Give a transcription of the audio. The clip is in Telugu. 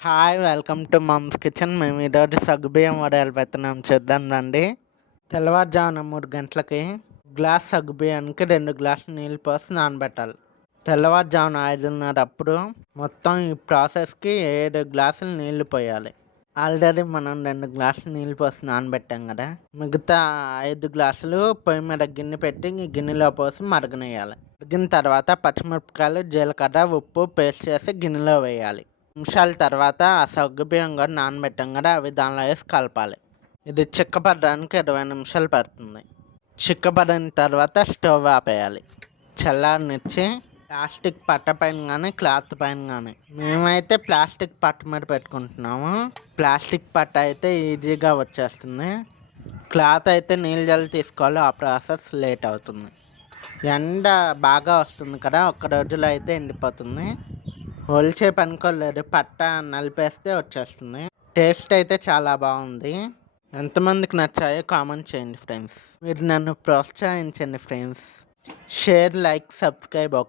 Hi! Welcome to mumps kitchen. మేము ఈరోజు సగ్గుబియ్యం వడియాలు పెత్తనం చూద్దాం రండి. తెల్లవారుజామున 3 గంటలకి గ్లాస్ సగ్గుబియ్యానికి 2 గ్లాసులు నీళ్ళు పోసి నానబెట్టాలి. తెల్లవారుజామున 5:30 అప్పుడు మొత్తం ఈ ప్రాసెస్‌కి 7 గ్లాసులు నీళ్లు పోయాలి. ఆల్రెడీ మనం 2 గ్లాసులు నీళ్ళు పోసి నానబెట్టాం కదా! మిగతా 5 గ్లాసులు పొయ్యి మీద గిన్నె పెట్టి ఈ గిన్నెలో పోసి మరగనియ్యాలి. మరిగిన తర్వాత పచ్చిమిరపకాయలు, జీలకర్ర, ఉప్పు పేస్ట్ చేసి గిన్నెలో వేయాలి. నిమిషాల తర్వాత ఆ సగ్గుబియ్యం కూడా నానబెట్టాం కదా, అవి దానిలో వేసి కలపాలి. ఇది చిక్కపడడానికి 20 నిమిషాలు పడుతుంది. చిక్కపడిన తర్వాత స్టవ్ ఆపేయాలి. చల్లారనిచ్చి ప్లాస్టిక్ పట్ట పైన కానీ క్లాత్ పైన కానీ, మేమైతే ప్లాస్టిక్ పట్ట మీద పెట్టుకుంటున్నాము. ప్లాస్టిక్ పట్ట అయితే ఈజీగా వచ్చేస్తుంది. క్లాత్ అయితే నీళ్ళు జల్లి తీసుకోవాలి, ఆ ప్రాసెస్ లేట్ అవుతుంది. ఎండ బాగా వస్తుంది కదా, ఒక్క రోజులో అయితే ఎండిపోతుంది. ఒలిచే పనుకోలేదు, పట్ట నలిపేస్తే వచ్చేస్తుంది. టేస్ట్ అయితే చాలా బాగుంది. ఎంతమందికి నచ్చాయో కామెంట్ చేయండి ఫ్రెండ్స్. మీరు నన్ను ప్రోత్సహించండి friends. Share, like, subscribe. Okay.